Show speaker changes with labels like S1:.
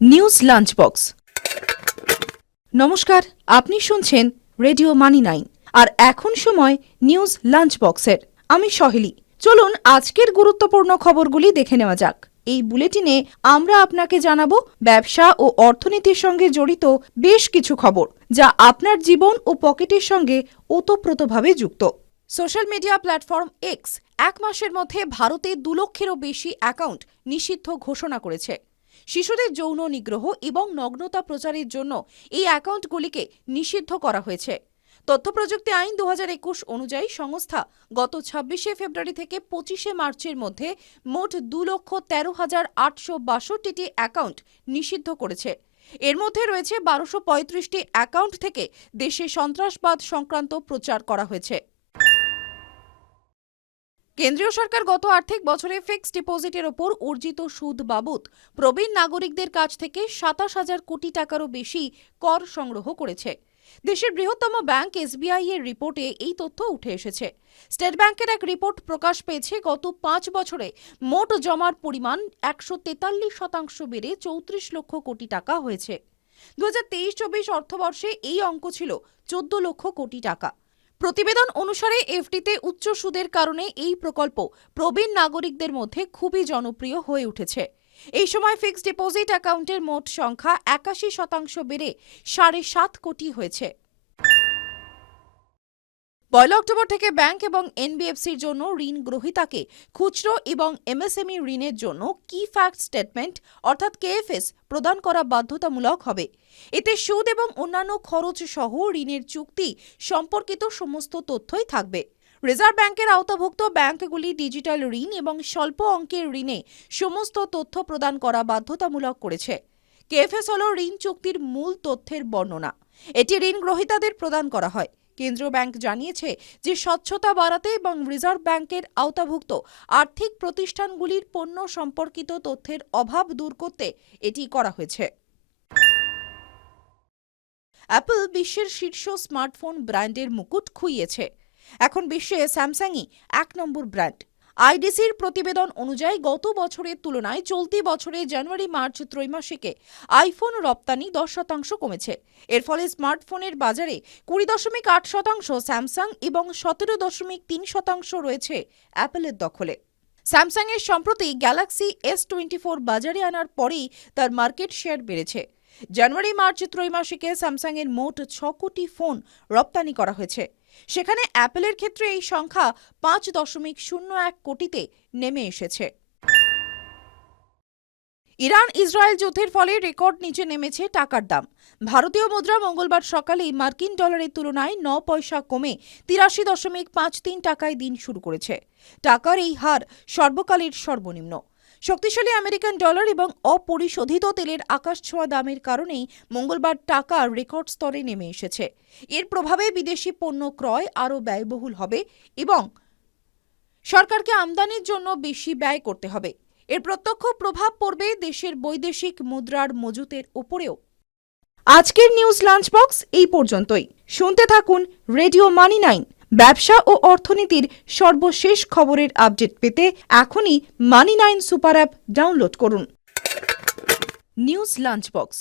S1: News lunch box নমস্কার, আপনি শুনছেন রেডিও মানি নাইন, আর এখন সময় নিউজ লাঞ্চ বক্সের আমি সহেলি। চলুন আজকের গুরুত্বপূর্ণ খবরগুলি দেখে নেওয়া যাক। এই বুলেটিনে আমরা আপনাকে জানাব ব্যবসা ও অর্থনীতির সঙ্গে জড়িত বেশ কিছু খবর, যা আপনার জীবন ও পকেটের সঙ্গে ওতপ্রোতভাবে যুক্ত। সোশ্যাল মিডিয়া প্ল্যাটফর্ম এক্স এক মাসের মধ্যে ভারতে দু লক্ষেরও বেশি অ্যাকাউন্ট নিষিদ্ধ ঘোষণা করেছে। শিশুদের যৌন নিগ্রহ এবং নগ্নতা প্রচারের জন্য এই অ্যাকাউন্টগুলিকে নিষিদ্ধ করা হয়েছে। তথ্য প্রযুক্তি আইন দু অনুযায়ী সংস্থা গত ছাব্বিশে ফেব্রুয়ারি থেকে পঁচিশে মার্চের মধ্যে মোট দু লক্ষ তেরো হাজার আটশো বাষট্টিটি অ্যাকাউন্ট নিষিদ্ধ করেছে। এর মধ্যে রয়েছে বারোশো পঁয়ত্রিশটি অ্যাকাউন্ট থেকে দেশে সন্ত্রাসবাদ সংক্রান্ত প্রচার করা হয়েছে। কেন্দ্রীয় সরকার গত আর্থিক বছরে ফিক্সড ডিপোজিটের ওপর অর্জিত সুদ বাবদ প্রবীণ নাগরিকদের কাছ থেকে সাতাশ হাজার কোটি টাকারও বেশি কর সংগ্রহ করেছে। দেশের বৃহত্তম ব্যাংক এসবিআই এর রিপোর্টে এই তথ্য উঠে এসেছে। স্টেট ব্যাংকের এক রিপোর্ট প্রকাশ পেয়েছে, গত পাঁচ বছরে মোট জমার পরিমাণ একশো তেতাল্লিশ শতাংশ বেড়ে চৌত্রিশ লক্ষ কোটি টাকা হয়েছে। দু হাজার তেইশ চব্বিশ অর্থবর্ষে এই অঙ্ক ছিল চোদ্দ লক্ষ কোটি টাকা। প্রতিবেদন অনুসারে এফডিতে উচ্চ সুদের কারণে এই প্রকল্প প্রবীণ নাগরিকদের মধ্যে খুবই জনপ্রিয় হয়ে উঠেছে। এই সময় ফিক্সড ডিপোজিট অ্যাকাউন্টের মোট সংখ্যা একাশি শতাংশ বেড়ে সাড়ে সাত কোটি হয়েছে। পয়লা অক্টোবর থেকে ব্যাংক এবং এনবিএফসির জন্য ঋণ গ্রহীতাকে খুচরো এবং এমএসএমই ঋণের জন্য কি ফ্যাক্ট স্টেটমেন্ট, অর্থাৎ কেএফএস, প্রদান করা বাধ্যতামূলক হবে। এতে সুদ এবং অন্যান্য খরচ সহ ঋণের চুক্তি সম্পর্কিত সমস্ত তথ্যই থাকবে। রিজার্ভ ব্যাংকের আওতাভুক্ত ব্যাংকগুলি ডিজিটাল ঋণ এবং স্বল্প অঙ্কের ঋণে সমস্ত তথ্য প্রদান করা বাধ্যতামূলক করেছে। কেএফএস হল ঋণ চুক্তির মূল তথ্যের বর্ণনা। এটি ঋণ গ্রহীতাদের প্রদান করা হয়। কেন্দ্রীয় ব্যাংক জানিয়েছে যে স্বচ্ছতা বাড়াতে এবং রিজার্ভ ব্যাংকের আওতাভুক্ত আর্থিক প্রতিষ্ঠানগুলির পণ্য সম্পর্কিত তথ্যের অভাব দূর করতে এটি করা হয়েছে। অ্যাপল বিশ্বের শীর্ষ স্মার্টফোন ব্র্যান্ডের মুকুট খুইয়েছে। এখন বিশ্বে স্যামসাংই এক নম্বর ব্র্যান্ড। আইডিসির প্রতিবেদন অনুযায়ী গত বছরের তুলনায় চলতি বছরে জানুয়ারি মার্চ ত্রৈমাসিকে আইফোন রপ্তানি দশ শতাংশ কমেছে। এর ফলে স্মার্টফোনের বাজারে কুড়ি দশমিক আট শতাংশ, স্যামসাং এবং সতেরো দশমিক তিন শতাংশ রয়েছে অ্যাপেলের দখলে। স্যামসাংয়ের সম্প্রতি গ্যালাক্সি এস টোয়েন্টি ফোর বাজারে আনার পরেই তার মার্কেট শেয়ার বেড়েছে। জানুয়ারি, মার্চ, ত্রৈমাসিকে স্যামসাংয়ের মোট ছ কোটি ফোন রপ্তানি করা হয়েছে। সেখানে অ্যাপেলের ক্ষেত্রে এই সংখ্যা পাঁচ দশমিক শূন্য এক কোটিতে নেমে এসেছে। ইরান, ইসরায়েল যুদ্ধের ফলে রেকর্ড নিচে নেমেছে টাকার দাম। ভারতীয় মুদ্রা মঙ্গলবার সকালেই মার্কিন ডলারের তুলনায় ন পয়সা কমে তিরাশি দশমিক পাঁচ তিন টাকায় দিন শুরু করেছে। টাকার এই হার সর্বকালের সর্বনিম্ন। শক্তিশালী আমেরিকান ডলার এবং অপরিশোধিত তেলের আকাশছোঁয়া দামের কারণেই মঙ্গলবার টাকা রেকর্ড স্তরে নেমে এসেছে। এর প্রভাবে বিদেশি পণ্য ক্রয় আরও ব্যয়বহুল হবে এবং সরকারকে আমদানির জন্য বেশি ব্যয় করতে হবে। এর প্রত্যক্ষ প্রভাব পড়বে দেশের বৈদেশিক মুদ্রার মজুতের উপরেও। আজকের নিউজ লাঞ্চ বক্স এই পর্যন্তই। শুনতে থাকুন রেডিও মানি নাইন ব্যবসা ও অর্থনীতির সর্বশেষ খবরের আপডেট পেতে এখনই money nine super app download করুন। News lunch box